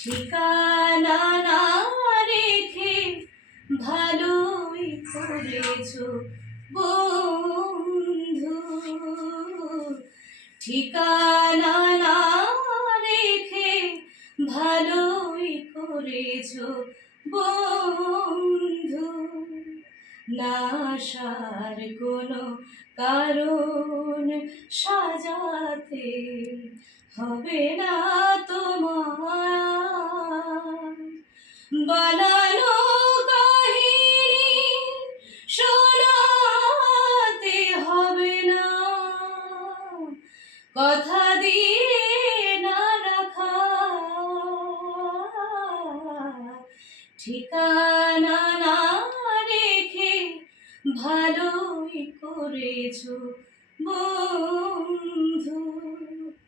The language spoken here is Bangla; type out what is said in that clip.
ঠিকানা না রেখে ভালোই করেছো বন্ধু, ঠিকানা না রেখে ভালোই করেছো বন্ধু। না আসার কোনো কারণ সাজাতে হবে না তোমার, বানানো কাহিনী শোনাতে হবে না, কথা দিয়ে না রাখা ঠিকানা না রেখে ভালোই করেছো বন্ধু।